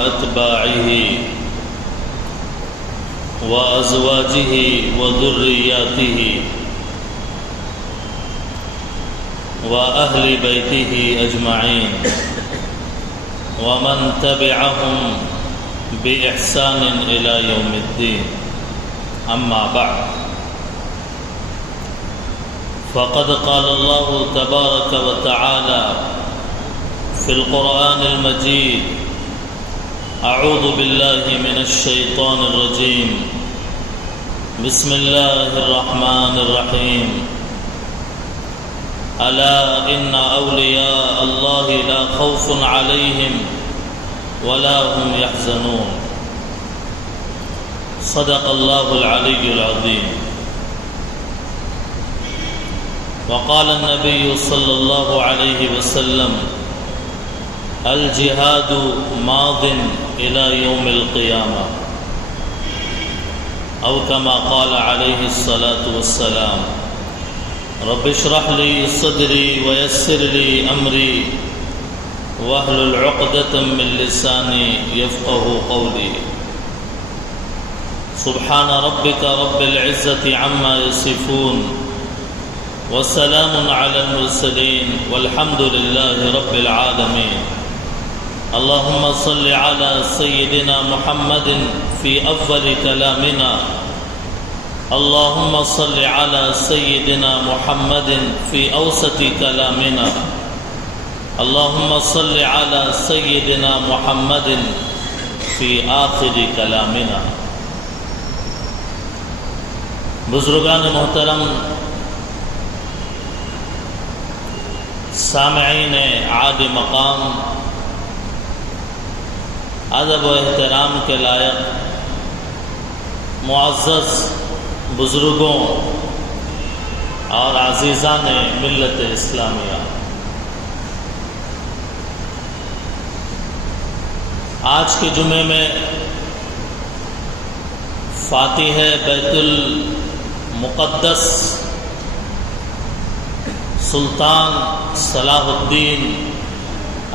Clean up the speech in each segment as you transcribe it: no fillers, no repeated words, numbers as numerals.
وأتباعه وأزواجه وذرياته وأهل بيته أجمعين ومن تبعهم بإحسان إلى يوم الدين. أما بعد، فقد قال الله تبارك وتعالى في القرآن المجيد: أعوذ بالله من الشيطان الرجيم، بسم الله الرحمن الرحيم. ألا إن أولياء الله لا خوف عليهم ولا هم يحزنون. صدق الله العلي العظيم. وقال النبي صلى الله عليه وسلم: الجهاد ماض إلى يوم القيامة، أو كما قال عليه الصلاة والسلام: رب اشرح لي صدري ويسر لي أمري واحلل عقدة من لساني يفقه قولي. سبحان ربك رب العزة عما يصفون وسلام على المرسلين والحمد لله رب العالمين. اللهم صل على سيدنا محمد في أول كلامنا، اللهم صل على سيدنا محمد في أوسط كلامنا، اللهم صل على سيدنا محمد في آخر كلامنا. بزرگان محترم، سامعین عالی مقام، ادب و احترام کے لائق معزز بزرگوں اور عزیزان ملت اسلامیہ، آج کے جمعے میں فاتح بیت المقدس سلطان صلاح الدین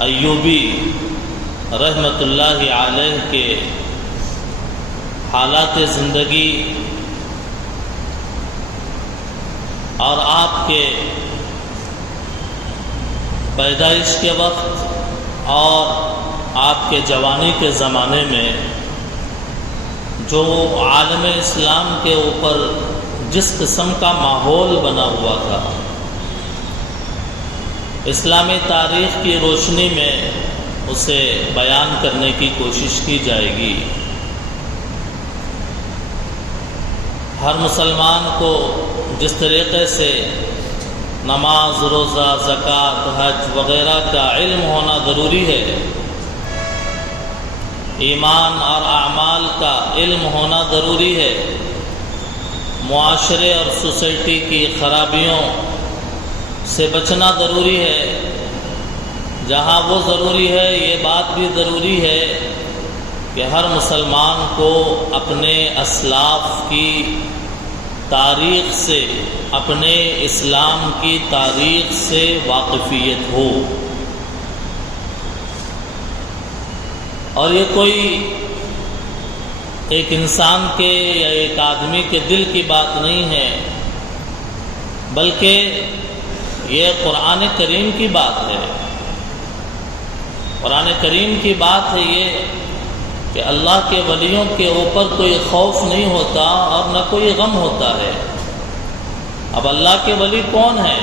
ایوبی رحمۃ اللہ علیہ کے حالات زندگی اور آپ کے پیدائش کے وقت اور آپ کے جوانی کے زمانے میں جو عالم اسلام کے اوپر جس قسم کا ماحول بنا ہوا تھا، اسلامی تاریخ کی روشنی میں اسے بیان کرنے کی کوشش کی جائے گی. ہر مسلمان کو جس طریقے سے نماز، روزہ، زکوٰۃ، حج وغیرہ کا علم ہونا ضروری ہے، ایمان اور اعمال کا علم ہونا ضروری ہے، معاشرے اور سوسائٹی کی خرابیوں سے بچنا ضروری ہے، جہاں وہ ضروری ہے یہ بات بھی ضروری ہے کہ ہر مسلمان کو اپنے اسلاف کی تاریخ سے، اپنے اسلام کی تاریخ سے واقفیت ہو. اور یہ کوئی ایک انسان کے یا ایک آدمی کے دل کی بات نہیں ہے، بلکہ یہ قرآن کریم کی بات ہے. قرآن کریم کی بات ہے یہ کہ اللہ کے ولیوں کے اوپر کوئی خوف نہیں ہوتا اور نہ کوئی غم ہوتا ہے. اب اللہ کے ولی کون ہیں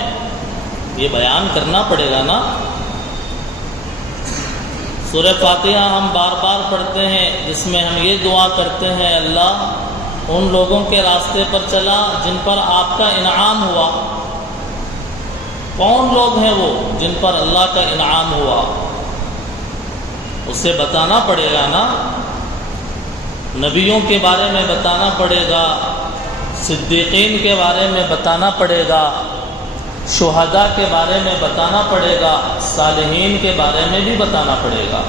یہ بیان کرنا پڑے گا نا. سورہ فاتحہ ہم بار بار پڑھتے ہیں، جس میں ہم یہ دعا کرتے ہیں: اللہ ان لوگوں کے راستے پر چلا جن پر آپ کا انعام ہوا. کون لوگ ہیں وہ جن پر اللہ کا انعام ہوا؟ اسے بتانا پڑے گا نا. نبیوں کے بارے میں بتانا پڑے گا، صدیقین کے بارے میں بتانا پڑے گا، شہداء کے بارے میں بتانا پڑے گا، صالحین کے بارے میں بھی بتانا پڑے گا.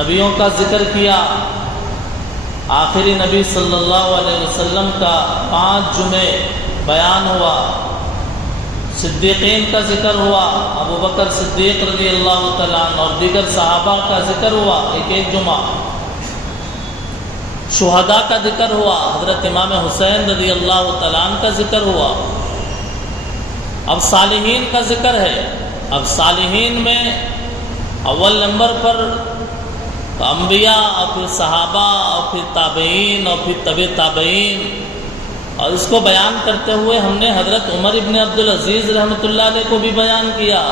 نبیوں کا ذکر کیا، آخری نبی صلی اللہ علیہ وسلم کا 5 جمعے بیان ہوا، صدیقین کا ذکر ہوا، ابو بکر صدیق رضی اللہ تعالیٰ عنہ اور دیگر صحابہ کا ذکر ہوا ایک جمعہ، شہداء کا ذکر ہوا، حضرت امام حسین رضی اللہ تعالیٰ عنہ کا ذکر ہوا۔ اب صالحین کا ذکر ہے۔ اب صالحین میں اول نمبر پر انبیاء اور پھر صحابہ اور پھر تابعین اور پھر تبع تابعین، اور اس کو بیان کرتے ہوئے ہم نے حضرت عمر ابن عبدالعزیز رحمۃ اللہ علیہ کو بھی بیان کیا،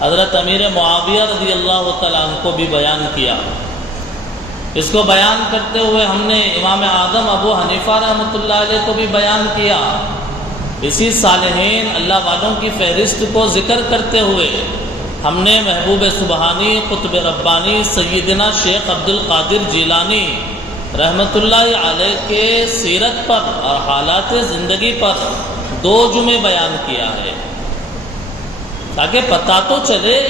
حضرت امیر معاویہ رضی اللہ تعالیٰ عنہ کو بھی بیان کیا۔ اس کو بیان کرتے ہوئے ہم نے امام اعظم ابو حنیفہ رحمۃ اللہ علیہ کو بھی بیان کیا۔ اسی صالحین اللہ والوں کی فہرست کو ذکر کرتے ہوئے ہم نے محبوب سبحانی قطب ربانی سیدنا شیخ عبد القادر جیلانی رحمۃ اللہ علیہ کے سیرت پر اور حالات زندگی پر 2 جمعے بیان کیا ہے، تاکہ پتہ تو چلے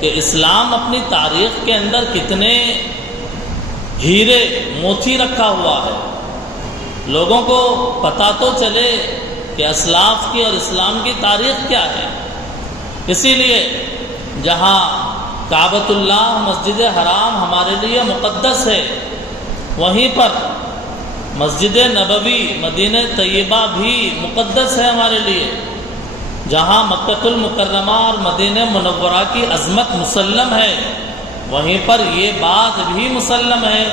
کہ اسلام اپنی تاریخ کے اندر کتنے ہیرے موتی رکھا ہوا ہے، لوگوں کو پتہ تو چلے کہ اسلاف کی اور اسلام کی تاریخ کیا ہے۔ اسی لیے جہاں کعبۃ اللہ مسجد حرام ہمارے لیے مقدس ہے، وہیں پر مسجد نبوی مدینہ طیبہ بھی مقدس ہے ہمارے لیے۔ جہاں مکۃ المکرمہ اور مدینہ منورہ کی عظمت مسلم ہے، وہیں پر یہ بات بھی مسلم ہے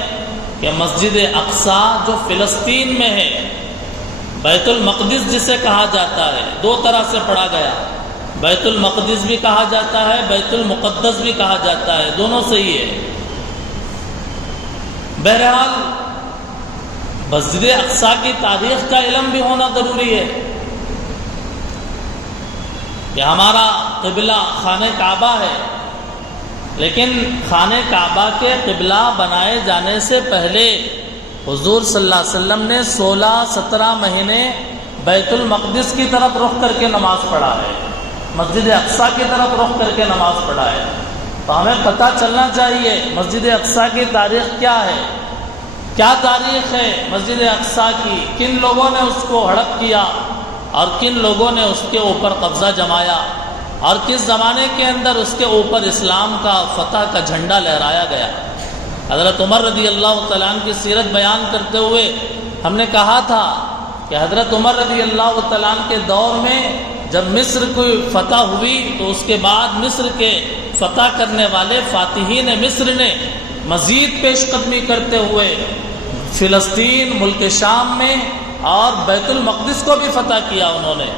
کہ مسجد اقصیٰ جو فلسطین میں ہے، بیت المقدس جسے کہا جاتا ہے، 2 طرح سے پڑھا گیا، بیت المقدس بھی کہا جاتا ہے، بیت المقدس بھی کہا جاتا ہے، دونوں صحیح ہے۔ بہرحال مسجد اقصیٰ کی تاریخ کا علم بھی ہونا ضروری ہے کہ ہمارا قبلہ خانہ کعبہ ہے، لیکن خانہ کعبہ کے قبلہ بنائے جانے سے پہلے حضور صلی اللہ علیہ وسلم نے 16-17 مہینے بیت المقدس کی طرف رخ کر کے نماز پڑھا ہے، مسجد اقصیٰ کی طرف رخ کر کے نماز پڑھا ہے۔ تو ہمیں پتہ چلنا چاہیے مسجد اقصیٰ کی تاریخ کیا ہے، کیا تاریخ ہے مسجد اقصیٰ کی، کن لوگوں نے اس کو ہڑپ کیا اور کن لوگوں نے اس کے اوپر قبضہ جمایا، اور کس زمانے کے اندر اس کے اوپر اسلام کا فتح کا جھنڈا لہرایا گیا۔ حضرت عمر رضی اللہ تعالیٰ عنہ کی سیرت بیان کرتے ہوئے ہم نے کہا تھا کہ حضرت عمر رضی اللہ تعالیٰ عنہ کے دور میں جب مصر کی فتح ہوئی تو اس کے بعد مصر کے فتح کرنے والے فاتحین مصر نے مزید پیش قدمی کرتے ہوئے فلسطین ملک شام میں اور بیت المقدس کو بھی فتح کیا انہوں نے،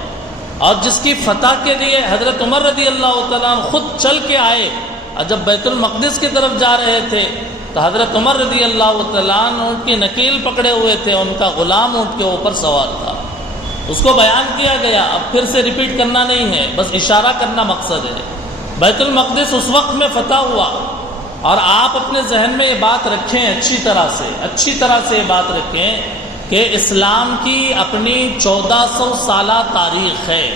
اور جس کی فتح کے لیے حضرت عمر رضی اللہ تعالیٰ عنہ خود چل کے آئے، اور جب بیت المقدس کی طرف جا رہے تھے تو حضرت عمر رضی اللہ تعالیٰ عنہ اونٹ کی نکیل پکڑے ہوئے تھے، ان کا غلام اونٹ کے اوپر سوار تھا۔ اس کو بیان کیا گیا، اب پھر سے ریپیٹ کرنا نہیں ہے، بس اشارہ کرنا مقصد ہے۔ بیت المقدس اس وقت میں فتح ہوا، اور آپ اپنے ذہن میں یہ بات رکھیں، اچھی طرح سے یہ بات رکھیں کہ اسلام کی اپنی 1400 سالہ تاریخ ہے۔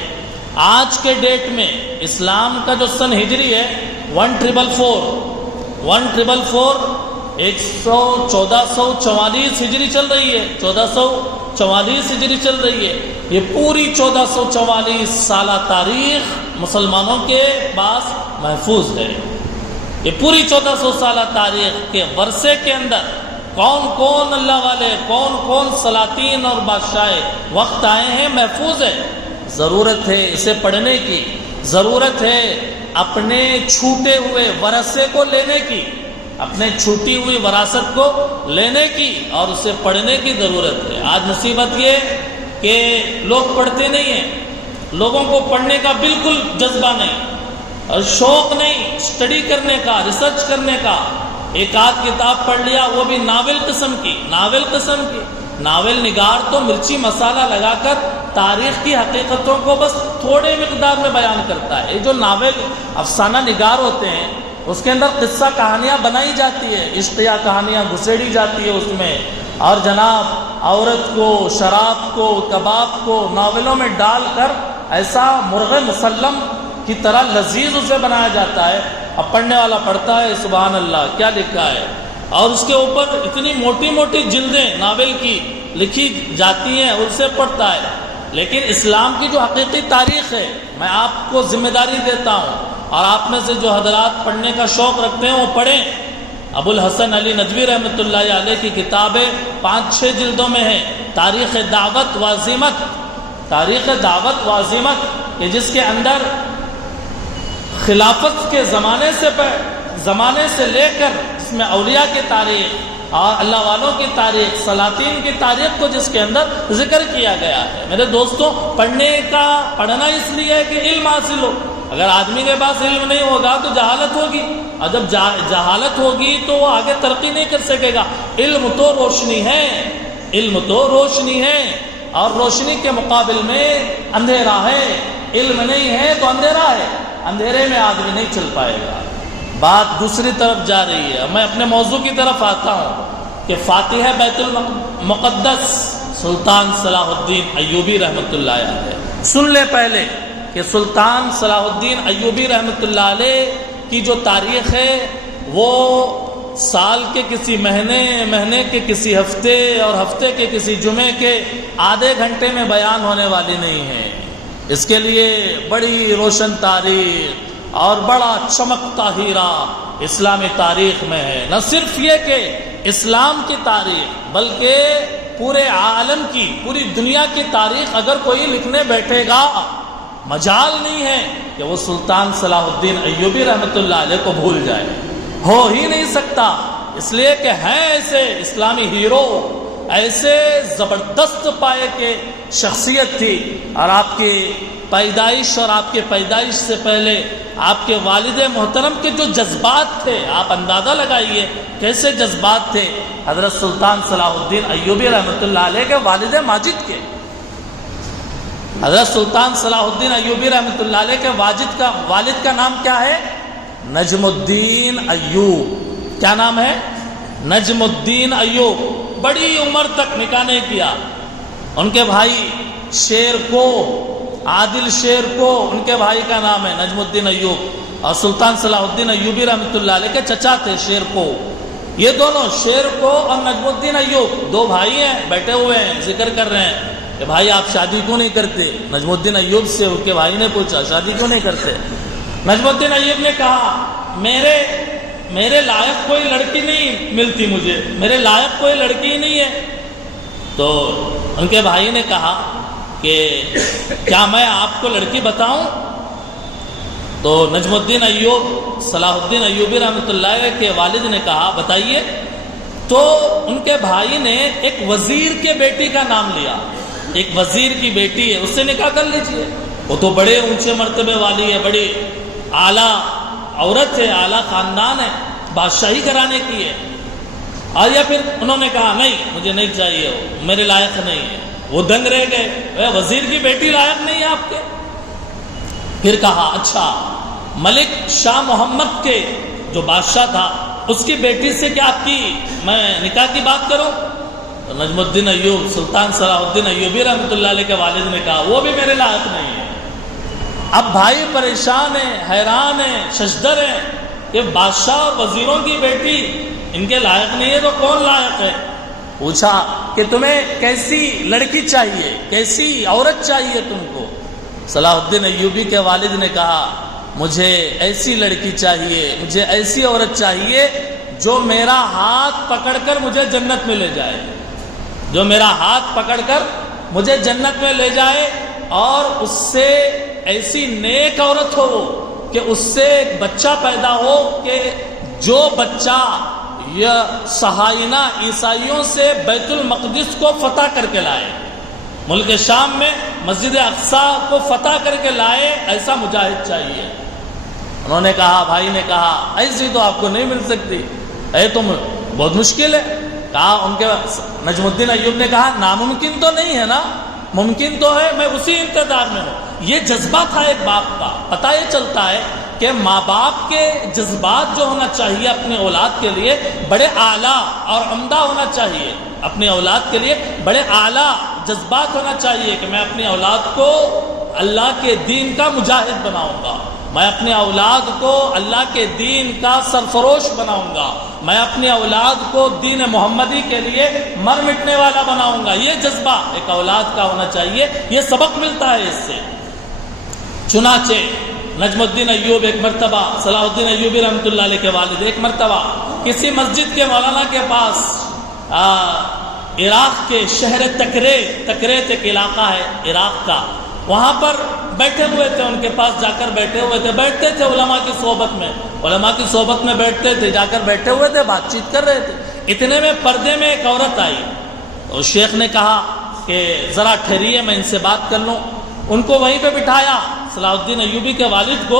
آج کے ڈیٹ میں اسلام کا جو سن ہجری ہے 1444 ہجری چل رہی ہے، 1444 ہجری چل رہی ہے۔ یہ پوری 1444 سالہ تاریخ مسلمانوں کے پاس محفوظ ہے۔ یہ پوری 1400 سالہ تاریخ کے ورثے کے اندر کون کون اللہ والے، کون کون سلاطین اور بادشاہ وقت آئے ہیں، محفوظ ہے۔ ضرورت ہے اسے پڑھنے کی، ضرورت ہے اپنے چھوٹے ہوئے ورثے کو لینے کی، اپنے چھوٹی ہوئی وراثت کو لینے کی اور اسے پڑھنے کی ضرورت ہے۔ آج مصیبت یہ کہ لوگ پڑھتے نہیں ہیں، لوگوں کو پڑھنے کا بالکل جذبہ نہیں اور شوق نہیں، اسٹڈی کرنے کا، ریسرچ کرنے کا۔ ایک آدھ کتاب پڑھ لیا، وہ بھی ناول قسم کی۔ ناول نگار تو مرچی مسالہ لگا کر تاریخ کی حقیقتوں کو بس تھوڑے مقدار میں بیان کرتا ہے۔ یہ جو ناول افسانہ نگار ہوتے ہیں اس کے اندر قصہ کہانیاں بنائی جاتی ہے، عشقیہ کہانیاں گھسیڑی جاتی ہے اس میں، اور جناب عورت کو، شراب کو، کباب کو ناولوں میں ڈال کر ایسا مرغ مسلم کی طرح لذیذ اسے بنایا جاتا ہے۔ اب پڑھنے والا پڑھتا ہے سبحان اللہ کیا لکھا ہے، اور اس کے اوپر اتنی موٹی موٹی جلدیں ناول کی لکھی جاتی ہیں، اسے پڑھتا ہے۔ لیکن اسلام کی جو حقیقی تاریخ ہے میں آپ کو ذمہ داری دیتا ہوں، اور آپ میں سے جو حضرات پڑھنے کا شوق رکھتے ہیں وہ پڑھیں۔ ابو الحسن علی ندوی رحمۃ اللہ علیہ کی کتابیں 5-6 جلدوں میں ہیں، تاریخ دعوت و عزیمت، تاریخ دعوت و عزیمت، کہ جس کے اندر خلافت کے زمانے سے لے کر جس میں اولیاء کی تاریخ اور اللہ والوں کی تاریخ، سلاطین کی تاریخ کو جس کے اندر ذکر کیا گیا ہے۔ میرے دوستوں، پڑھنا اس لیے ہے کہ علم حاصل ہو۔ اگر آدمی کے پاس علم نہیں ہوگا تو جہالت ہوگی، اور جب جہالت ہوگی تو وہ آگے ترقی نہیں کر سکے گا۔ علم تو روشنی ہے، علم تو روشنی ہے، اور روشنی کے مقابل میں اندھیرا ہے۔ علم نہیں ہے تو اندھیرا ہے، اندھیرے میں آدمی نہیں چل پائے گا۔ بات دوسری طرف جا رہی ہے، میں اپنے موضوع کی طرف آتا ہوں کہ فاتح بیت المقدس سلطان صلاح الدین ایوبی رحمۃ اللہ علیہ۔ سن لے پہلے کہ سلطان صلاح الدین ایوبی رحمۃ اللہ علیہ کی جو تاریخ ہے وہ سال کے کسی مہینے کے کسی ہفتے اور ہفتے کے کسی جمعے کے آدھے گھنٹے میں بیان ہونے والی نہیں ہے۔ اس کے لیے بڑی روشن تاریخ اور بڑا چمکتا ہیرا اسلامی تاریخ میں ہے۔ نہ صرف یہ کہ اسلام کی تاریخ بلکہ پورے عالم کی، پوری دنیا کی تاریخ اگر کوئی لکھنے بیٹھے گا، مجال نہیں ہے کہ وہ سلطان صلاح الدین ایوبی رحمۃ اللہ علیہ کو بھول جائے، ہو ہی نہیں سکتا۔ اس لیے کہ ہیں ایسے اسلامی ہیرو، ایسے زبردست پائے کے شخصیت تھی، اور آپ کی پیدائش اور آپ کے پیدائش سے پہلے آپ کے والد محترم کے جو جذبات تھے، آپ اندازہ لگائیے کیسے جذبات تھے حضرت سلطان صلاح الدین ایوبی رحمۃ اللہ علیہ کے والد ماجد کے۔ حضرت سلطان صلاح الدین ایوبی رحمۃ اللہ علیہ کے والد کا نام کیا ہے؟ نجم الدین ایوب۔ کیا نام ہے؟ نجم الدین ایوب۔ بڑی عمر تک نکاح نہیں کیا۔ ان کے بھائی شیر کو، عادل شیر کو، ان کے بھائی کا نام ہے نجم الدین ایوب، اور سلطان صلاح الدین ایوبی رحمۃ اللہ علیہ کے چچا تھے شیر کو۔ یہ دونوں شیر کو اور نجم الدین ایوب دو بھائی ہیں، بیٹھے ہوئے ہیں، ذکر کر رہے ہیں کہ بھائی آپ شادی کیوں نہیں کرتے؟ نجم الدین ایوب سے ان کے بھائی نے پوچھا شادی کیوں نہیں کرتے؟ نجم الدین ایوب نے کہا میرے لائق کوئی لڑکی نہیں ملتی، مجھے میرے لائق کوئی لڑکی ہی نہیں ہے۔ تو ان کے بھائی نے کہا کہ کیا میں آپ کو لڑکی بتاؤں؟ تو نجم الدین ایوب، صلاح الدین ایوبی رحمۃ اللہ علیہ کے والد نے کہا بتائیے۔ تو ان کے بھائی نے ایک وزیر کے بیٹی کا نام لیا، ایک وزیر کی بیٹی ہے، اس سے نکاح کر لیجئے، وہ تو بڑے اونچے مرتبے والی ہے، بڑی اعلیٰ عورت ہے، اعلیٰ خاندان ہے، بادشاہی کرانے کی ہے۔ اور یا پھر انہوں نے کہا نہیں مجھے نہیں چاہیے، وہ میرے لائق نہیں ہے، وہ دنگ رہ گئے، وزیر کی بیٹی لائق نہیں ہے آپ کے؟ پھر کہا اچھا ملک شاہ محمد کے جو بادشاہ تھا اس کی بیٹی سے کیا آپ کی میں نکاح کی بات کروں؟ تو نجم الدین ایوب، سلطان صلاح الدین ایوبی رحمۃ اللہ علیہ کے والد نے کہا وہ بھی میرے لائق نہیں ہے۔ اب بھائی پریشان ہیں، حیران ہیں، ششدر ہیں کہ بادشاہ اور وزیروں کی بیٹی ان کے لائق نہیں ہے تو کون لائق ہے؟ پوچھا کہ تمہیں کیسی لڑکی چاہیے، کیسی عورت چاہیے تم کو؟ صلاح الدین ایوبی کے والد نے کہا مجھے ایسی لڑکی چاہیے، مجھے ایسی عورت چاہیے جو میرا ہاتھ پکڑ کر مجھے جنت میں لے جائے، جو میرا ہاتھ پکڑ کر مجھے جنت میں لے جائے، اور اس سے ایسی نیک عورت ہو کہ اس سے ایک بچہ پیدا ہو کہ جو بچہ یہ صہاینہ عیسائیوں سے بیت المقدس کو فتح کر کے لائے، ملک شام میں مسجد اقصیٰ کو فتح کر کے لائے، ایسا مجاہد چاہیے۔ انہوں نے کہا، بھائی نے کہا ایسی تو آپ کو نہیں مل سکتی، تو بہت مشکل ہے۔ کہا ان کے نجم الدین ایوب نے کہا ناممکن تو نہیں ہے نا، ممکن تو ہے، میں اسی انتظار میں ہوں۔ یہ جذبہ تھا ایک باپ کا۔ پتہ یہ چلتا ہے کہ ماں باپ کے جذبات جو ہونا چاہیے اپنی اولاد کے لیے بڑے اعلیٰ اور عمدہ ہونا چاہیے، اپنی اولاد کے لیے بڑے اعلیٰ جذبات ہونا چاہیے کہ میں اپنی اولاد کو اللہ کے دین کا مجاہد بناؤں گا، میں اپنی اولاد کو اللہ کے دین کا سرفروش بناؤں گا، میں اپنی اولاد کو دین محمدی کے لیے مر مٹنے والا بناؤں گا۔ یہ جذبہ ایک اولاد کا ہونا چاہیے، یہ سبق ملتا ہے اس سے۔ چنانچہ نجم الدین ایوب ایک مرتبہ، صلاح الدین ایوبی رحمۃ اللہ علیہ کے والد، ایک مرتبہ کسی مسجد کے مولانا کے پاس عراق کے شہر تکریت ایک علاقہ ہے عراق کا، وہاں پر بیٹھے ہوئے تھے، ان کے پاس جا کر بیٹھے ہوئے تھے، بیٹھتے تھے علماء کی صحبت میں بیٹھتے تھے، جا کر بیٹھے ہوئے تھے، بات چیت کر رہے تھے۔ اتنے میں پردے میں ایک عورت آئی، تو شیخ نے کہا کہ ذرا ٹھہریے میں ان سے بات کر لوں۔ ان کو وہیں پہ بٹھایا صلاح الدین ایوبی کے والد کو،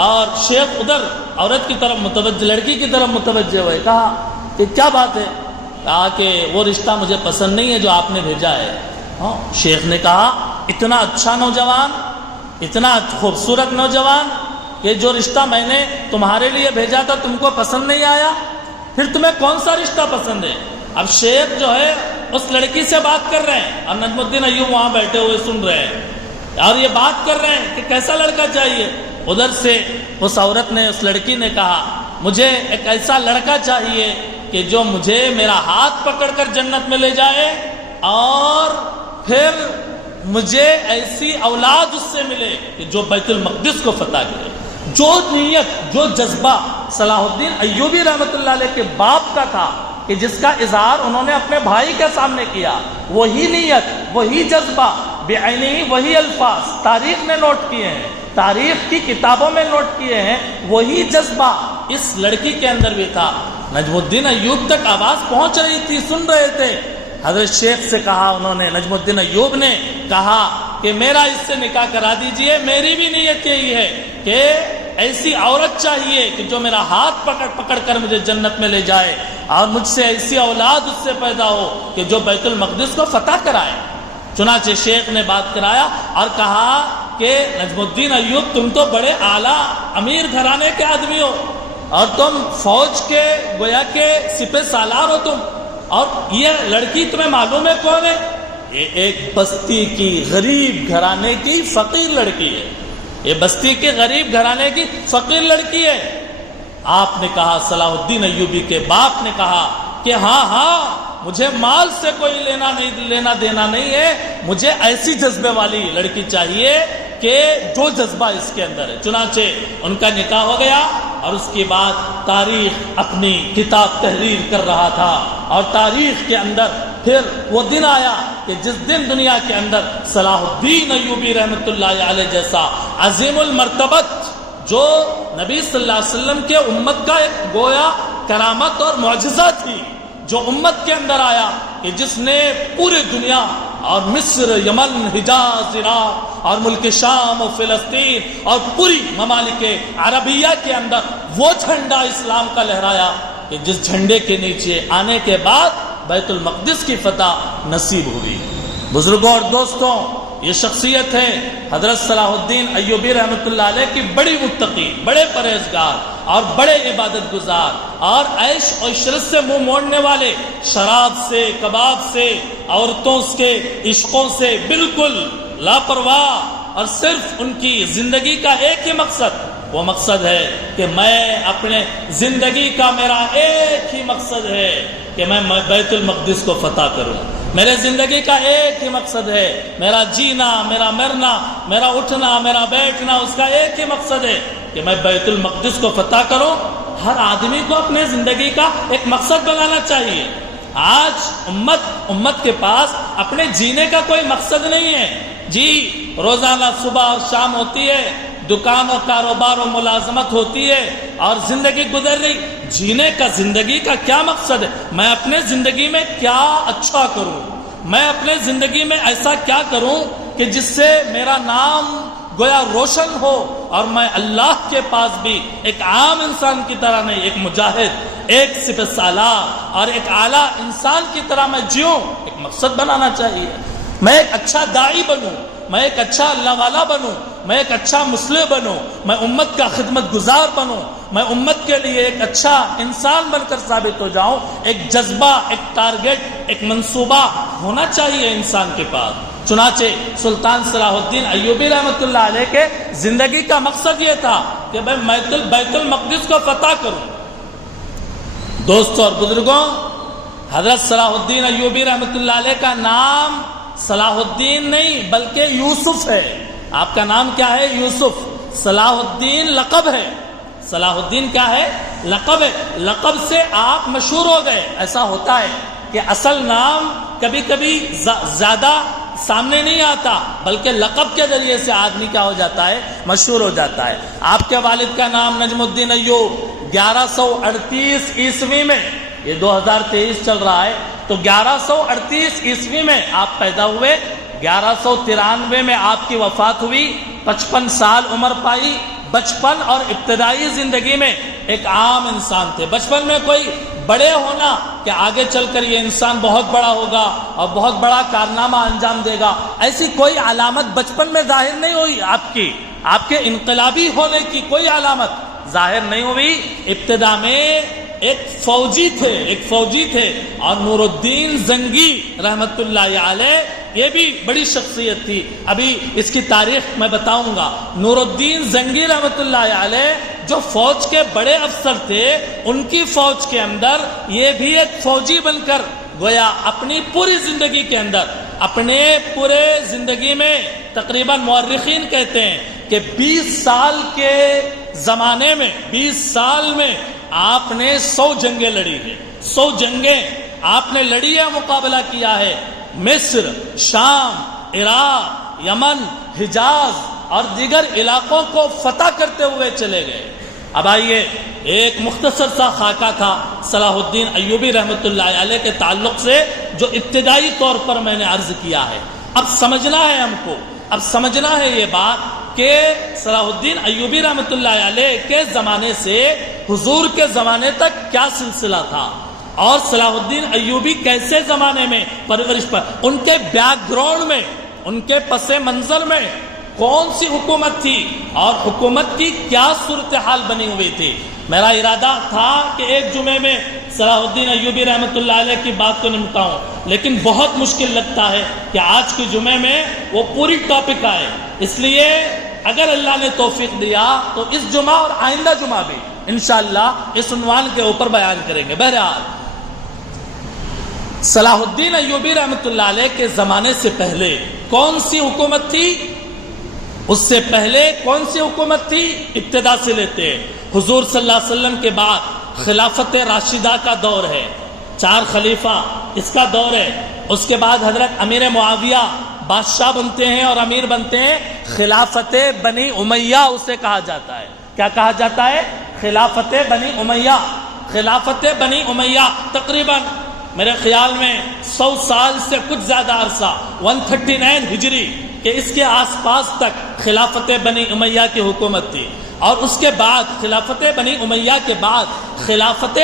اور شیخ ادھر عورت کی طرف متوجہ، لڑکی کی طرف متوجہ ہوئے، کہا کہ کیا بات ہے؟ کہا کہ وہ رشتہ مجھے پسند نہیں ہے جو آپ نے بھیجا ہے۔ شیخ نے کہا اتنا اچھا نوجوان، اتنا خوبصورت نوجوان، یہ جو رشتہ میں نے تمہارے لیے بھیجا تھا تم کو پسند نہیں آیا؟ پھر تمہیں کون سا رشتہ پسند ہے؟ اب شیخ جو ہے اس لڑکی سے بات کر رہے ہیں اور نجم الدین ایوب وہاں بیٹھے ہوئے سن رہے ہیں اور یہ بات کر رہے ہیں کہ کیسا لڑکا چاہیے۔ ادھر سے اس عورت نے، اس لڑکی نے کہا مجھے ایک ایسا لڑکا چاہیے کہ جو مجھے میرا ہاتھ پکڑ کر جنت میں لے جائے، اور پھر مجھے ایسی اولاد اس سے ملے کہ جو بیت المقدس کو فتح کرے۔ جو نیت، جو جذبہ صلاح الدین ایوبی رحمۃ اللہ علیہ کے باپ کا تھا کہ جس کا اظہار انہوں نے اپنے بھائی کے سامنے کیا، وہی نیت، وہی جذبہ، بعینی وہی الفاظ تاریخ نے نوٹ کیے ہیں، تاریخ کی کتابوں میں نوٹ کیے ہیں، وہی جذبہ اس لڑکی کے اندر بھی تھا۔ نجم الدین ایوب تک آواز پہنچ رہی تھی، سن رہے تھے۔ حضرت شیخ سے کہا انہوں نے، نجم الدین ایوب نے کہا کہ میرا اس سے نکاح کرا دیجئے، میری بھی نیت یہی ہے کہ ایسی عورت چاہیے کہ جو میرا ہاتھ پکڑ کر مجھے جنت میں لے جائے، اور مجھ سے ایسی اولاد اس سے پیدا ہو کہ جو بیت المقدس کو فتح کرائے۔ چنانچہ شیخ نے بات کرایا اور کہا کہ نجم الدین ایوب تم تو بڑے اعلیٰ امیر گھرانے کے آدمی ہو، اور تم فوج کے گویا کے سپہ سالار ہو تم، اور یہ لڑکی تمہیں معلوم ہے کون ہے؟ یہ ایک بستی کی غریب گھرانے کی فقیر لڑکی ہے، یہ بستی کے غریب گھرانے کی فقیر لڑکی ہے۔ آپ نے کہا، صلاح الدین ایوبی کے باپ نے کہا کہ ہاں مجھے مال سے کوئی لینا دینا نہیں ہے، مجھے ایسی جذبے والی لڑکی چاہیے کہ جو جذبہ اس کے اندر ہے۔ چنانچہ ان کا نکاح ہو گیا، اور اس کے بعد تاریخ اپنی کتاب تحریر کر رہا تھا، اور تاریخ کے اندر پھر وہ دن آیا کہ جس دن دنیا کے اندر صلاح الدین ایوبی رحمۃ اللہ علیہ جیسا عظیم المرتبت، جو نبی صلی اللہ علیہ وسلم کے امت کا ایک گویا کرامت اور معجزہ تھی، جو امت کے اندر آیا کہ جس نے پوری دنیا اور مصر، یمن، حجاز، عراق اور ملک شام و فلسطین اور پوری ممالک عربیہ کے اندر وہ جھنڈا اسلام کا لہرایا کہ جس جھنڈے کے نیچے آنے کے بعد بیت المقدس کی فتح نصیب ہوئی۔ بزرگوں اور دوستوں، یہ شخصیت ہے حضرت صلاح الدین ایوبی رحمۃ اللہ علیہ کی بڑی متقی، بڑے پرہیزگار اور بڑے عبادت گزار، اور عیش و عشرت سے منہ موڑنے والے، شراب سے، کباب سے، عورتوں کے عشقوں سے بالکل لاپرواہ، اور صرف ان کی زندگی کا ایک ہی مقصد، وہ مقصد ہے کہ میں اپنے زندگی کا میرا ایک ہی مقصد ہے کہ میں بیت المقدس کو فتح کروں۔ میرے زندگی کا ایک ہی مقصد ہے، میرا جینا، میرا مرنا، میرا اٹھنا، میرا بیٹھنا، اس کا ایک ہی مقصد ہے کہ میں بیت المقدس کو فتح کروں۔ ہر آدمی کو اپنے زندگی کا ایک مقصد بنانا چاہیے۔ آج امت کے پاس اپنے جینے کا کوئی مقصد نہیں ہے۔ جی روزانہ صبح اور شام ہوتی ہے، دکان و کاروبار و ملازمت ہوتی ہے اور زندگی گزر رہی، جینے کا، زندگی کا کیا مقصد ہے؟ میں اپنے زندگی میں کیا اچھا کروں، میں اپنے زندگی میں ایسا کیا کروں کہ جس سے میرا نام گویا روشن ہو، اور میں اللہ کے پاس بھی ایک عام انسان کی طرح نہیں، ایک مجاہد، ایک سپہ سالار اور ایک اعلیٰ انسان کی طرح میں جیوں۔ ایک مقصد بنانا چاہیے۔ میں ایک اچھا داعی بنوں، میں ایک اچھا اللہ والا بنوں، میں ایک اچھا مسلم بنوں، میں امت کا خدمت گزار بنوں، میں امت کے لیے ایک اچھا انسان بن کر ثابت ہو جاؤں۔ ایک جذبہ، ایک ٹارگٹ، ایک منصوبہ ہونا چاہیے انسان کے پاس۔ چنانچہ سلطان صلاح الدین ایوبی رحمۃ اللہ علیہ کے زندگی کا مقصد یہ تھا کہ میں بیت المقدس کو فتح کروں. دوستوں اور بزرگوں، حضرت صلاح الدین ایوبی رحمۃ اللہ علیہ کا نام صلاح الدین نہیں بلکہ یوسف ہے. آپ کا نام کیا ہے؟ یوسف. صلاح الدین لقب ہے. صلاح الدین کیا ہے؟ لقب ہے. لقب سے آپ مشہور ہو گئے. ایسا ہوتا ہے کہ اصل نام کبھی کبھی زیادہ سامنے نہیں آتا، بلکہ لقب کے ذریعے سے آدمی کیا ہو جاتا ہے؟ مشہور ہو جاتا ہے. آپ کے والد کا نام نجم الدین ایوب 1138 عیسوی میں، یہ 2023 چل رہا ہے، تو 1138 عیسوی میں آپ پیدا ہوئے. 1193 میں آپ کی وفات ہوئی. 55 سال عمر پائی. بچپن اور ابتدائی زندگی میں ایک عام انسان تھے. بچپن میں کوئی بڑے ہونا کہ آگے چل کر یہ انسان بہت بڑا ہوگا اور بہت بڑا کارنامہ انجام دے گا، ایسی کوئی علامت بچپن میں ظاہر نہیں ہوئی. آپ کے انقلابی ہونے کی کوئی علامت ظاہر نہیں ہوئی. ابتدا میں ایک فوجی تھے اور نور الدین زنگی رحمت اللہ علیہ، یہ بھی بڑی شخصیت تھی. ابھی اس کی تاریخ میں بتاؤں گا. نور الدین زنگی رحمت اللہ علیہ جو فوج کے بڑے افسر تھے، ان کی فوج کے اندر یہ بھی ایک فوجی بن کر گویا اپنی پوری زندگی کے اندر، اپنے پورے زندگی میں تقریباً مورخین کہتے ہیں کہ 20 سال کے زمانے میں، 20 سال میں آپ نے 100 جنگیں لڑی ہیں. 100 جنگیں آپ نے لڑی ہے، مقابلہ کیا ہے. مصر، شام، عراق، یمن، حجاز اور دیگر علاقوں کو فتح کرتے ہوئے چلے گئے. اب آئیے، ایک مختصر سا خاکہ تھا صلاح الدین ایوبی رحمۃ اللہ علیہ کے تعلق سے جو ابتدائی طور پر میں نے عرض کیا ہے. اب سمجھنا ہے ہم کو، اب سمجھنا ہے یہ بات کہ صلاح الدین ایوبی رحمۃ اللہ علیہ کے زمانے سے حضور کے زمانے تک کیا سلسلہ تھا، اور صلاح الدین ایوبی کیسے زمانے میں پرورش پر، ان کے بیک گراؤنڈ میں، ان کے پس منظر میں کون سی حکومت تھی اور حکومت کی کیا صورتحال بنی ہوئی تھی. میرا ارادہ تھا کہ ایک جمعے میں صلاح الدین ایوبی رحمۃ اللہ علیہ کی بات کو نمٹاؤں، لیکن بہت مشکل لگتا ہے کہ آج کے جمعے میں وہ پوری ٹاپک آئے. اس لیے اگر اللہ نے توفیق دیا تو اس جمعہ اور آئندہ جمعہ بھی انشاءاللہ اس عنوان کے اوپر بیان کریں گے. بہرحال صلاح الدین ایوبی رحمۃ اللہ علیہ کے زمانے سے پہلے کون سی حکومت تھی؟ اس سے پہلے کون سی حکومت تھی؟ ابتدا سے لیتے ہیں. حضور صلی اللہ علیہ وسلم کے بعد خلافت راشدہ کا دور ہے، 4 خلیفہ اس کا دور ہے. اس کے بعد حضرت امیر معاویہ بادشاہ بنتے ہیں اور امیر بنتے ہیں. خلافت بنی امیہ اسے کہا جاتا ہے. کیا کہا جاتا ہے؟ خلافت بنی امیہ. خلافت بنی امیہ تقریباً میرے خیال میں 100 سال سے کچھ زیادہ عرصہ 139 ہجری کہ اس کے آس پاس تک خلافت بنی امیہ کی حکومت تھی. اور اس کے بعد خلافت بنی امیہ کے بعد خلافت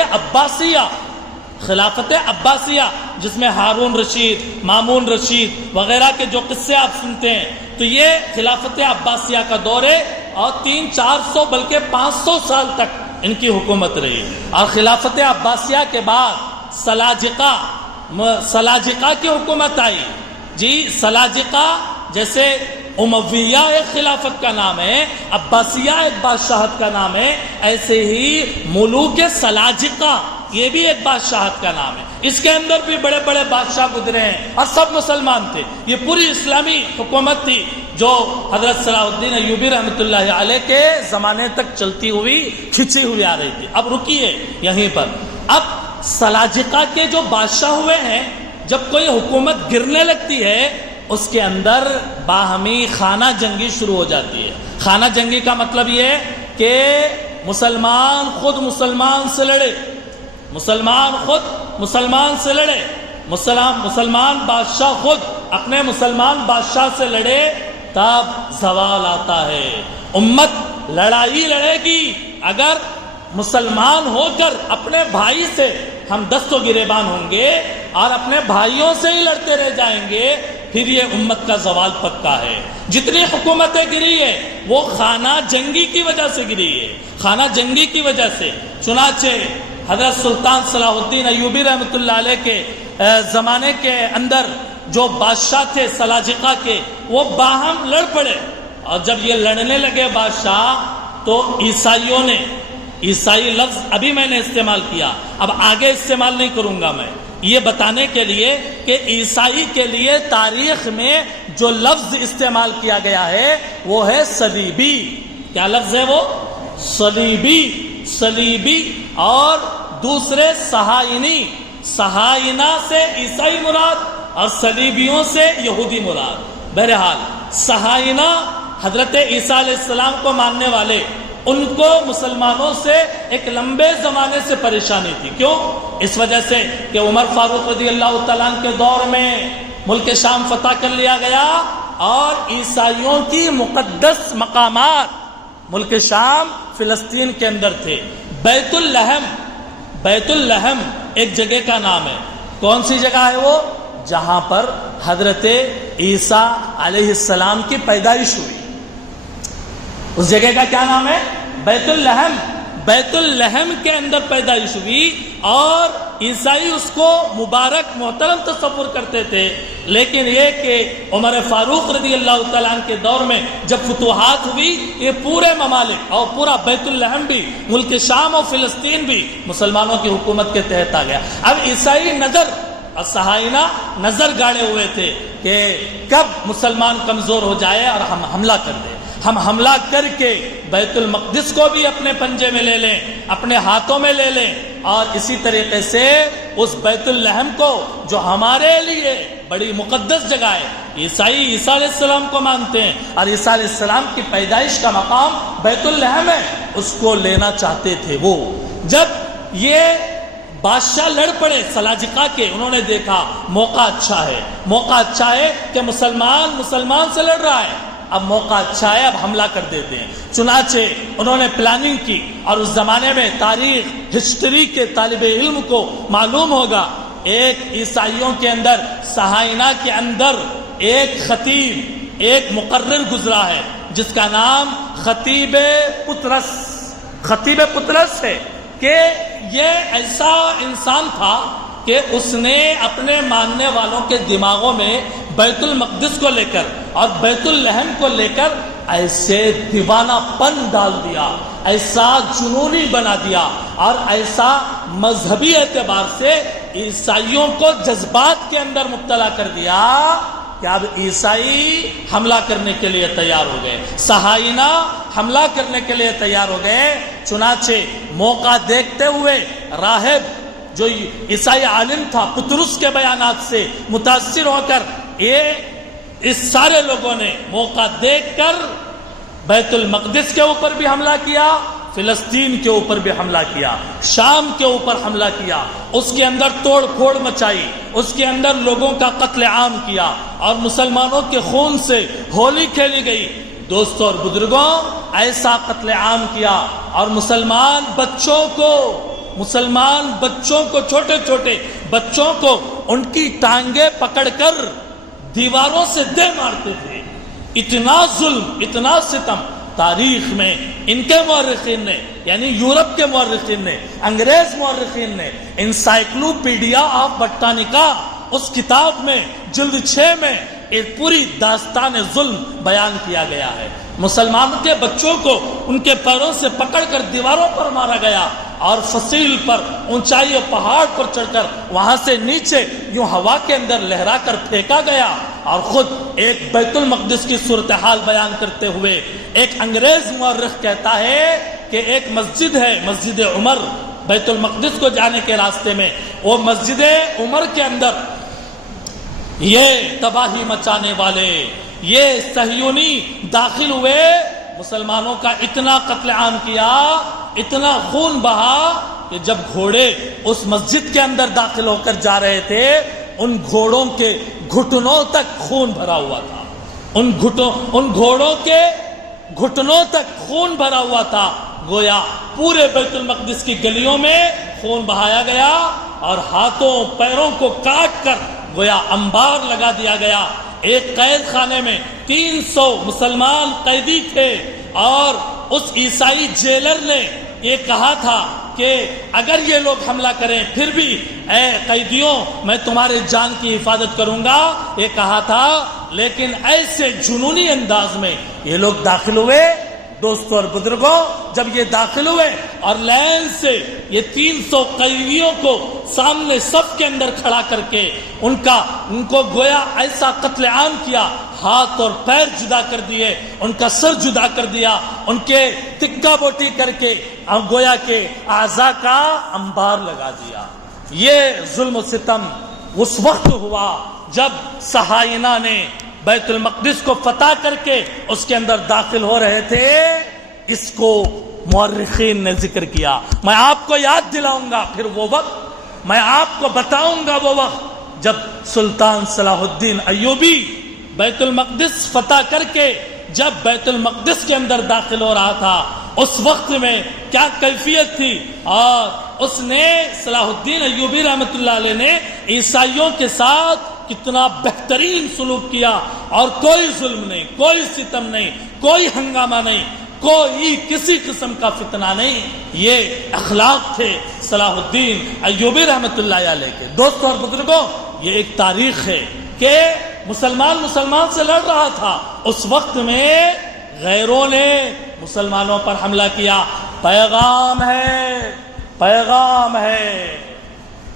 عباسیہ جس میں ہارون رشید، مامون رشید وغیرہ کے جو قصے آپ سنتے ہیں، تو یہ خلافت عباسیہ کا دور ہے اور 300-400 بلکہ 500 سال تک ان کی حکومت رہی. اور خلافت عباسیہ کے بعد سلاجقہ کی حکومت آئی. جی سلاجقہ جیسے امویہ ایک خلافت کا نام ہے، عباسیہ ایک بادشاہت کا نام ہے، ایسے ہی ملوک سلاجقہ یہ بھی ایک بادشاہت کا نام ہے. اس کے اندر بھی بڑے بڑے بادشاہ گزرے ہیں اور سب مسلمان تھے. یہ پوری اسلامی حکومت تھی جو حضرت صلاح الدین ایوبی رحمۃ اللہ علیہ کے زمانے تک چلتی ہوئی کھچی ہوئی آ رہی تھی. اب رکیے یہیں پر. اب سلاجقہ کے جو بادشاہ ہوئے ہیں، جب کوئی حکومت گرنے لگتی ہے اس کے اندر باہمی خانہ جنگی شروع ہو جاتی ہے. خانہ جنگی کا مطلب یہ ہے کہ مسلمان خود مسلمان سے لڑے، مسلمان خود مسلمان سے لڑے، مسلمان بادشاہ خود اپنے مسلمان بادشاہ سے لڑے، تب زوال آتا ہے. امت لڑائی لڑے گی. اگر مسلمان ہو کر اپنے بھائی سے ہم دست و گریبان ہوں گے اور اپنے بھائیوں سے ہی لڑتے رہ جائیں گے، پھر یہ امت کا زوال پکا ہے. جتنی حکومتیں گری ہے وہ خانہ جنگی کی وجہ سے گری ہے، خانہ جنگی کی وجہ سے. چنانچہ حضرت سلطان صلاح الدین ایوبی رحمۃ اللہ علیہ کے زمانے کے اندر جو بادشاہ تھے سلاجقہ کے وہ باہم لڑ پڑے، اور جب یہ لڑنے لگے بادشاہ تو عیسائیوں نے، عیسائی لفظ ابھی میں نے استعمال کیا، اب آگے استعمال نہیں کروں گا میں، یہ بتانے کے لیے کہ عیسائی کے لیے تاریخ میں جو لفظ استعمال کیا گیا ہے وہ ہے صلیبی۔ کیا لفظ ہے وہ؟ صلیبی، صلیبی، اور دوسرے صہاینی، صہاینہ سے عیسائی مراد اور صلیبیوں سے یہودی مراد۔ بہرحال صہاینہ حضرت عیسیٰ علیہ السلام کو ماننے والے، ان کو مسلمانوں سے ایک لمبے زمانے سے پریشانی تھی۔ کیوں؟ اس وجہ سے کہ عمر فاروق رضی اللہ تعالیٰ عنہ کے دور میں ملک شام فتح کر لیا گیا اور عیسائیوں کی مقدس مقامات ملک شام فلسطین کے اندر تھے۔ بیت اللحم، بیت اللحم ایک جگہ کا نام ہے۔ کون سی جگہ ہے وہ؟ جہاں پر حضرت عیسیٰ علیہ السلام کی پیدائش ہوئی، اس جگہ کا کیا نام ہے؟ بیت اللحم۔ بیت اللحم کے اندر پیدائش ہوئی اور عیسائی اس کو مبارک محترم تصور کرتے تھے، لیکن یہ کہ عمر فاروق رضی اللہ تعالیٰ عنہ کے دور میں جب فتوحات ہوئی، یہ پورے ممالک اور پورا بیت اللحم بھی، ملک شام اور فلسطین بھی مسلمانوں کی حکومت کے تحت آ گیا۔ اب عیسائی نظر اور صہاینہ نظر گاڑے ہوئے تھے کہ کب مسلمان کمزور ہو جائے اور ہم حملہ کر دیں، ہم حملہ کر کے بیت المقدس کو بھی اپنے پنجے میں لے لیں، اپنے ہاتھوں میں لے لیں، اور اسی طریقے سے اس بیت اللحم کو جو ہمارے لیے بڑی مقدس جگہ ہے، عیسائی عیسیٰ علیہ السلام کو مانتے ہیں اور عیسیٰ علیہ السلام کی پیدائش کا مقام بیت اللحم ہے، اس کو لینا چاہتے تھے وہ۔ جب یہ بادشاہ لڑ پڑے سلاجقہ کے، انہوں نے دیکھا موقع اچھا ہے، موقع اچھا ہے کہ مسلمان سے لڑ رہا ہے، اب موقع اچھا ہے، اب حملہ کر دیتے ہیں۔ چنانچہ انہوں نے پلاننگ کی، اور اس زمانے میں تاریخ ہسٹری کے طالب علم کو معلوم ہوگا، ایک عیسائیوں کے اندر، صہاینہ کے اندر ایک خطیب، ایک مقرر گزرا ہے جس کا نام خطیب پطرس ہے، کہ یہ ایسا انسان تھا کہ اس نے اپنے ماننے والوں کے دماغوں میں بیت المقدس کو لے کر اور بیت اللحم کو لے کر ایسے دیوانہ پن ڈال دیا، ایسا جنونی بنا دیا، اور ایسا مذہبی اعتبار سے عیسائیوں کو جذبات کے اندر مبتلا کر دیا کہ اب عیسائی حملہ کرنے کے لیے تیار ہو گئے، صہاینہ حملہ کرنے کے لیے تیار ہو گئے۔ چنانچہ موقع دیکھتے ہوئے راہب جو عیسائی عالم تھا، پطرس کے بیانات سے متاثر ہو کر اس سارے لوگوں نے موقع دیکھ کر بیت المقدس کے اوپر بھی حملہ کیا، فلسطین کے اوپر بھی حملہ کیا، شام کے اوپر حملہ کیا، اس کے اندر توڑ پھوڑ مچائی، اس کے اندر لوگوں کا قتل عام کیا، اور مسلمانوں کے خون سے ہولی کھیلی گئی۔ دوستوں اور بزرگوں، ایسا قتل عام کیا، اور مسلمان بچوں کو، چھوٹے چھوٹے بچوں کو ان کی ٹانگیں پکڑ کر دیواروں سے دے مارتے تھے۔ اتنا ظلم، اتنا ستم تاریخ میں ان کے مورخین نے، یعنی یورپ کے مورخین نے، انگریز مورخین نے، انسائکلوپیڈیا آف بٹانیکا اس کتاب میں جلد 6 میں ایک پوری داستان ظلم بیان کیا گیا ہے۔ مسلمانوں کے بچوں کو ان کے پیروں سے پکڑ کر دیواروں پر مارا گیا، اور فصیل پر، اونچائی اور پہاڑ پر چڑھ کر وہاں سے نیچے یوں ہوا کے اندر لہرا کر پھینکا گیا۔ اور خود ایک بیت المقدس کی صورتحال بیان کرتے ہوئے ایک انگریز مورخ کہتا ہے کہ ایک مسجد ہے، مسجد عمر، بیت المقدس کو جانے کے راستے میں، وہ مسجد عمر کے اندر یہ تباہی مچانے والے، یہ صہیونی داخل ہوئے، مسلمانوں کا اتنا قتل عام کیا، اتنا خون بہا کہ جب گھوڑے اس مسجد کے اندر داخل ہو کر جا رہے تھے، ان گھوڑوں کے گھٹنوں تک خون بھرا ہوا تھا، ان گھوڑوں کے گھٹنوں تک خون بھرا ہوا تھا۔ گویا پورے بیت المقدس کی گلیوں میں خون بہایا گیا، اور ہاتھوں پیروں کو کاٹ کر گویا انبار لگا دیا گیا۔ ایک قید خانے میں 300 مسلمان قیدی تھے، اور اس عیسائی جیلر نے یہ کہا تھا کہ اگر یہ لوگ حملہ کریں پھر بھی اے قیدیوں میں تمہارے جان کی حفاظت کروں گا، یہ کہا تھا، لیکن ایسے جنونی انداز میں یہ لوگ داخل ہوئے۔ دوستوں اور بزرگوں، جب یہ داخل ہوئے اور لین سے یہ 300 قیدیوں کو سامنے صف کے اندر کھڑا کر کے ان کو گویا ایسا قتل عام کیا، ہاتھ اور پیر جدا کر دیے، ان کا سر جدا کر دیا، ان کے تکا بوٹی کر کے گویا کے اعضاء کا انبار لگا دیا۔ یہ ظلم و ستم اس وقت ہوا جب صہاینہ نے بیت المقدس کو فتح کر کے اس کے اندر داخل ہو رہے تھے۔ اس کو مورخین نے ذکر کیا۔ میں آپ کو یاد دلاؤں گا پھر وہ وقت، میں آپ کو بتاؤں گا وہ وقت جب سلطان صلاح الدین ایوبی بیت المقدس فتح کر کے جب بیت المقدس کے اندر داخل ہو رہا تھا، اس وقت میں کیا کیفیت تھی، اور اس نے صلاح الدین ایوبی رحمۃ اللہ علیہ نے عیسائیوں کے ساتھ کتنا بہترین سلوک کیا، اور کوئی ظلم نہیں، کوئی ستم نہیں، کوئی ہنگامہ نہیں، کوئی کسی قسم کا فتنہ نہیں۔ یہ اخلاق تھے صلاح الدین ایوبی رحمۃ اللہ علیہ کے۔ دوستوں اور بزرگوں، یہ ایک تاریخ ہے کہ مسلمان سے لڑ رہا تھا، اس وقت میں غیروں نے مسلمانوں پر حملہ کیا۔ پیغام ہے، پیغام ہے،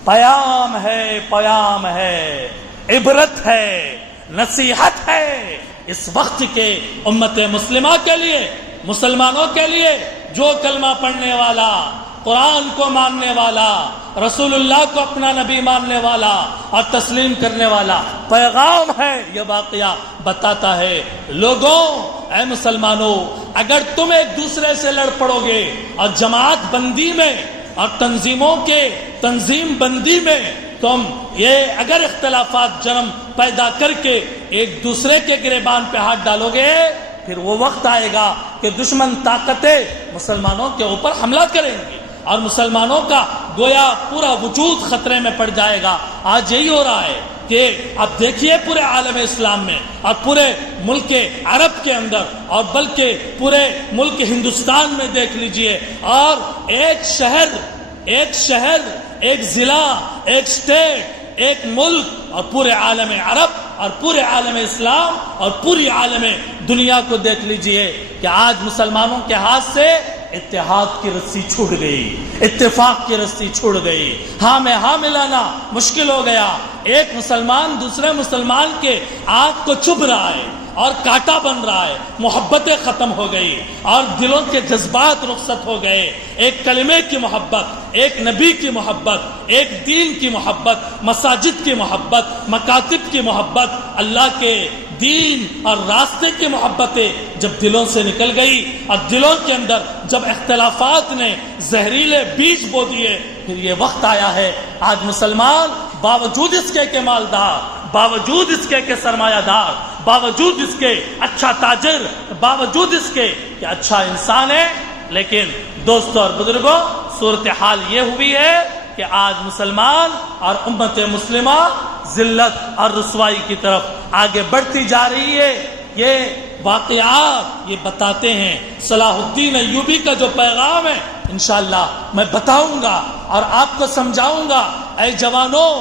پیام ہے، پیام ہے، عبرت ہے، نصیحت ہے اس وقت کے امت مسلمہ کے لیے، مسلمانوں کے لیے، جو کلمہ پڑھنے والا، قرآن کو ماننے والا، رسول اللہ کو اپنا نبی ماننے والا اور تسلیم کرنے والا۔ پیغام ہے، یہ واقعہ بتاتا ہے، لوگوں، اے مسلمانوں، اگر تم ایک دوسرے سے لڑ پڑو گے اور جماعت بندی میں اور تنظیم بندی میں تم یہ اگر اختلافات جنم پیدا کر کے ایک دوسرے کے گریبان پہ ہاتھ ڈالو گے، پھر وہ وقت آئے گا کہ دشمن طاقتیں مسلمانوں کے اوپر حملہ کریں گے اور مسلمانوں کا گویا پورا وجود خطرے میں پڑ جائے گا۔ آج یہی ہو رہا ہے کہ اب دیکھیے پورے عالم اسلام میں اور پورے ملک عرب کے اندر اور بلکہ پورے ملک ہندوستان میں دیکھ لیجئے، اور ایک شہر، ایک ضلع، ایک اسٹیٹ، ایک ملک اور پورے عالم عرب اور پورے عالم اسلام اور پوری عالم دنیا کو دیکھ لیجئے کہ آج مسلمانوں کے ہاتھ سے اتحاد کی رسی چھوٹ گئی، اتفاق کی رسی چھوٹ گئی، ہاں میں ہاں ملانا مشکل ہو گیا۔ ایک مسلمان دوسرے مسلمان کے آنکھ کو چبھ رہا ہے اور کانٹا بن رہا ہے، محبتیں ختم ہو گئی اور دلوں کے جذبات رخصت ہو گئے۔ ایک کلمے کی محبت، ایک نبی کی محبت، ایک دین کی محبت، مساجد کی محبت، مکاتب کی محبت، اللہ کے دین اور راستے کی محبتیں جب دلوں سے نکل گئی اور دلوں کے اندر جب اختلافات نے زہریلے بیج بو دیے، پھر یہ وقت آیا ہے آج مسلمان باوجود اس کے مالدار، باوجود اس کے سرمایہ دار، باوجود اس کے اچھا تاجر، باوجود اس کے کہ اچھا انسان ہے، لیکن دوستوں اور بزرگوں صورتحال یہ ہوئی ہے کہ آج مسلمان اور امت مسلمہ ذلت اور رسوائی کی طرف آگے بڑھتی جا رہی ہے۔ یہ واقعات یہ بتاتے ہیں، صلاح الدین ایوبی کا جو پیغام ہے انشاءاللہ میں بتاؤں گا اور آپ کو سمجھاؤں گا۔ اے جوانوں،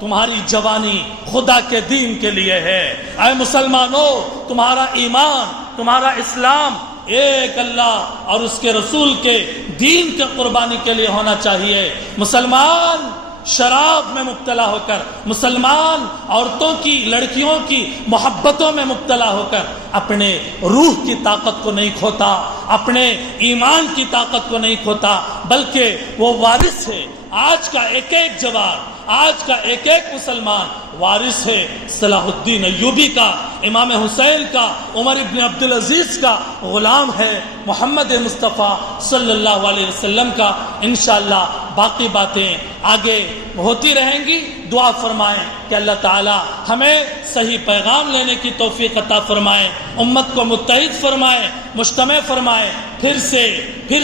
تمہاری جوانی خدا کے دین کے لیے ہے۔ اے مسلمانوں، تمہارا ایمان، تمہارا اسلام ایک اللہ اور اس کے رسول کے دین کے قربانی کے لیے ہونا چاہیے۔ مسلمان شراب میں مبتلا ہو کر، مسلمان عورتوں کی، لڑکیوں کی محبتوں میں مبتلا ہو کر اپنے روح کی طاقت کو نہیں کھوتا، اپنے ایمان کی طاقت کو نہیں کھوتا، بلکہ وہ وارث ہے۔ آج کا ایک ایک جوان، آج کا ایک ایک مسلمان وارث ہے صلاح الدین ایوبی کا، امام حسین کا، عمر ابن عبدالعزیز کا، غلام ہے محمد مصطفیٰ صلی اللہ علیہ وسلم کا۔ انشاءاللہ باقی باتیں آگے ہوتی رہیں گی۔ دعا فرمائیں کہ اللہ تعالی ہمیں صحیح پیغام لینے کی توفیق عطا فرمائے، امت کو متحد فرمائے، مجتمع فرمائے۔ پھر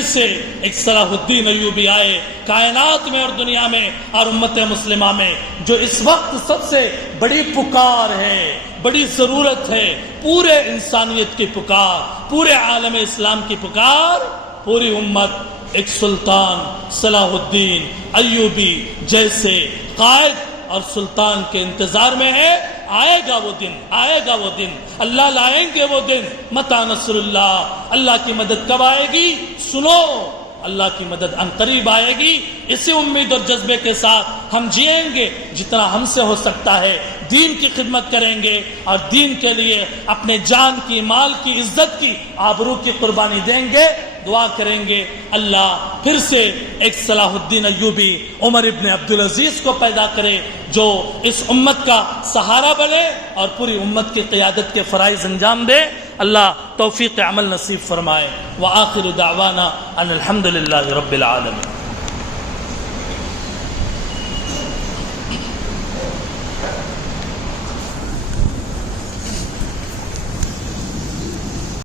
سے ایک صلاح الدین ایوبی آئے کائنات میں اور دنیا میں اور امت مسلمہ میں، جو اس وقت سب سے بڑی پکار ہے، بڑی ضرورت ہے، پورے انسانیت کی پکار، پورے عالم اسلام کی پکار، پوری امت ایک سلطان صلاح الدین ایوبی جیسے قائد اور سلطان کے انتظار میں ہے. آئے گا وہ دن، آئے گا وہ دن، اللہ لائیں گے وہ دن. متی نصر اللہ، اللہ کی مدد کب آئے گی؟ سنو، اللہ کی مدد عنقریب آئے گی. اسی امید اور جذبے کے ساتھ ہم جئیں گے. جتنا ہم سے ہو سکتا ہے دین کی خدمت کریں گے اور دین کے لیے اپنے جان کی، مال کی، عزت کی، آبرو کی قربانی دیں گے. دعا کریں گے اللہ پھر سے ایک صلاح الدین ایوبی، عمر ابن عبدالعزیز کو پیدا کرے جو اس امت کا سہارا بنے اور پوری امت کی قیادت کے فرائض انجام دے. اللہ توفیق عمل نصیب فرمائے. وآخر دعوانا ان الحمد للہ رب العالمین.